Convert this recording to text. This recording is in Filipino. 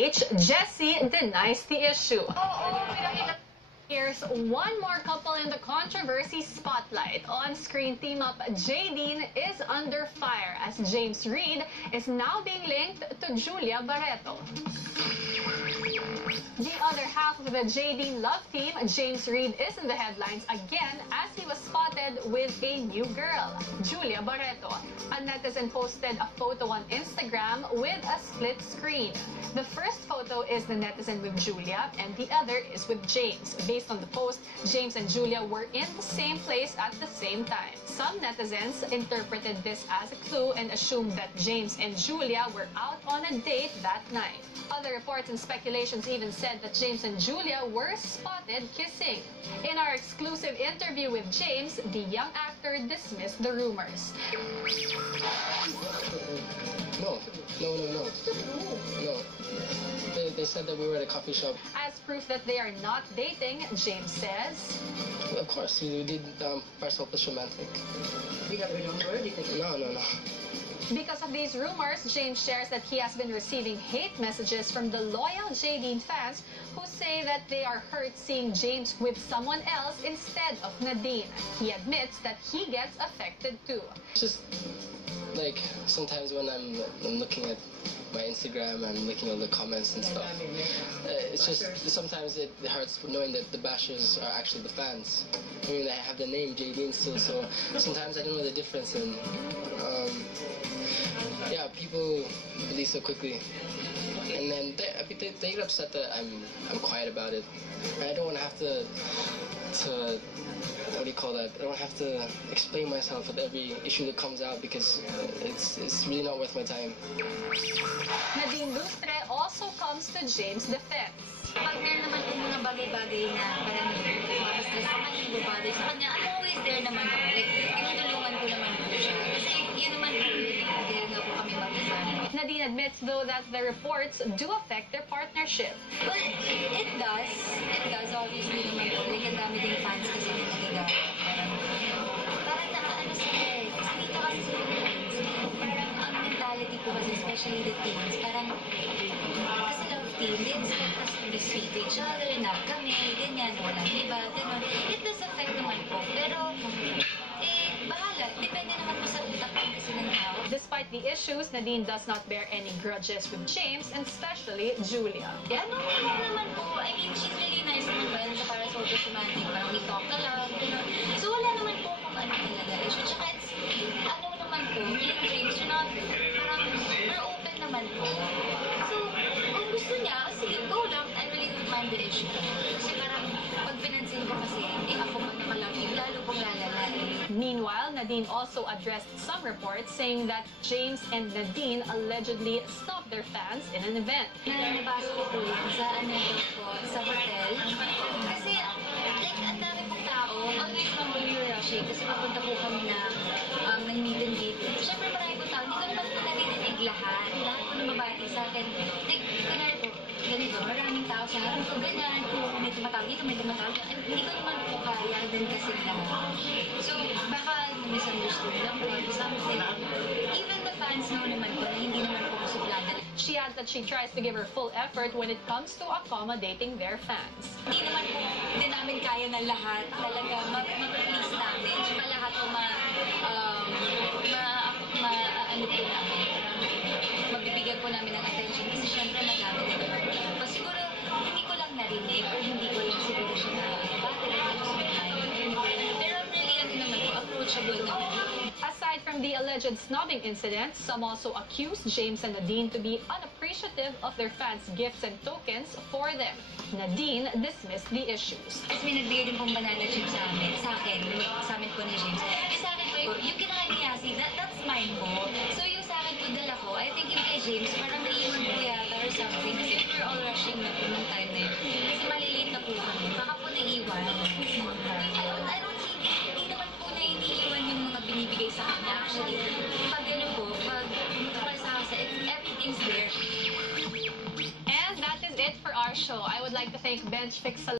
PH, Jessie denies the issue. Here's one more couple in the controversy spotlight. On-screen team-up Jadine is under fire as James Reid is now being linked to Julia Barreto. The other half of the Jadine love team, James Reid, is in the headlines again as he was spotted with a new girl, Julia Barreto. A netizen posted a photo on Instagram with a split screen. The first photo is the netizen with Julia and the other is with James. Based on the post, James and Julia were in the same place at the same time. Some netizens interpreted this as a clue and assumed that James and Julia were out on a date that night. Other reports and speculations even said that James and Julia were spotted kissing. In our exclusive interview with James, the young actor dismissed the rumors. No. They said that we were at a coffee shop. As proof that they are not dating, James says, Of course, we did ourselves romantic. No. Because of these rumors, James shares that he has been receiving hate messages from the loyal Jadine fans who say that they are hurt seeing James with someone else instead of Nadine. He admits that he gets affected too. Just like sometimes when I'm looking at my Instagram, I'm looking at the comments and stuff. It's just sometimes it hurts knowing that the bashers are actually the fans. I mean, I have the name Jadine still, so sometimes I don't know the difference. And yeah, people believe so quickly, and then they get upset that I'm quiet about it. I don't want to have to what do you call that? I don't have to explain myself with every issue that comes out because it's really not worth my time. Nadine Lustre also comes to James' defense. Pag meron naman yung mga bagay-bagay na parang makastress sa kanya, nababagay sa kanya, I'm always there naman po. Like, tinutulungan ko naman po siya. Kasi yun naman po, kaya nga po kami mag-isama. Nadine admits, though, that the reports do affect their partnership. Well, it does. It does, obviously naman po. Like, ang dami ding fans kasi nagagawa. Parang nakaano sila eh. Kasi dito kasi sa Philippines, parang ang mentality po kasi, especially the teens, parang kasi love team, they expect us to mistreat each other, na kami, ganyan, walang iba, ganun. It does affect naman po. Pero, bahala. Depende naman po sa utak kasi ng tao. Despite the issues, Nadine does not bear any grudges with James and especially Julia. Ano naman po, I mean, she's really nice naman ba, sa para sa romantic, parang we talk na lang, gano'n. So, wala naman po kung ano talaga issue. Tsaka, ano naman po, yung James, parang we're open naman po. So, kung gusto niya, sige, go lang, I really don't mind the issue. Kasi parang, pag pinansin ko kasi, ako pag nakalaki, lalo pong lalala. Meanwhile, Nadine also addressed some reports saying that James and Nadine allegedly stopped their fans in an event. Nabasa ko po yan sa sa hotel. Kasi, like, ang dami pong tao, always naman we were rushing kasi papunta po kami na nag-meet and greet. Siyempre marami pong tao, hindi ko naman po narinig lahat. Lahat po namabati sa akin. Like, kunwari po, ganito, maraming tao sa harap ko, ganyan, kung may tumatawag dito, may tumatawag dito. Hindi ko naman po kaya din kasi lahat. So, baka misunderstood lang po or something. Even the fans know naman po na hindi naman po suplada. She adds that she tries to give her full effort when it comes to accommodating their fans. Hindi naman po din namin kaya na lahat talaga mag-please namin. Tsaka lahat po ano po namin. Magbibigyan po namin ng attention kasi syempre madami din naman po. Siguro hindi ko lang narinig or hindi ko lang siguro siya na bakit pero really ano naman po, approachable naman. Aside from the alleged snubbing incident, some also accused James and Nadine to be unappreciative of their fans' gifts and tokens for them. Nadine dismissed the issues. Kasi may nagbigay din pong banana chip sa amin po ni James. Yung sa akin po, yung kinahay ni Yasi, that's mine po. So yung sa akin po, dala ko, I think yung kay James, parang naiwan po yata or something. Kasi we were all rushing na po ng time na yun. Kasi malilate na po kami. Baka po naiwan. I don't think, hindi naman po na iniiwan yung mga binibigay sa kanya. Actually, pag gano'n po, pag mutukal sa house, everything's there. And that is it for our show. I would like to thank Bench Fix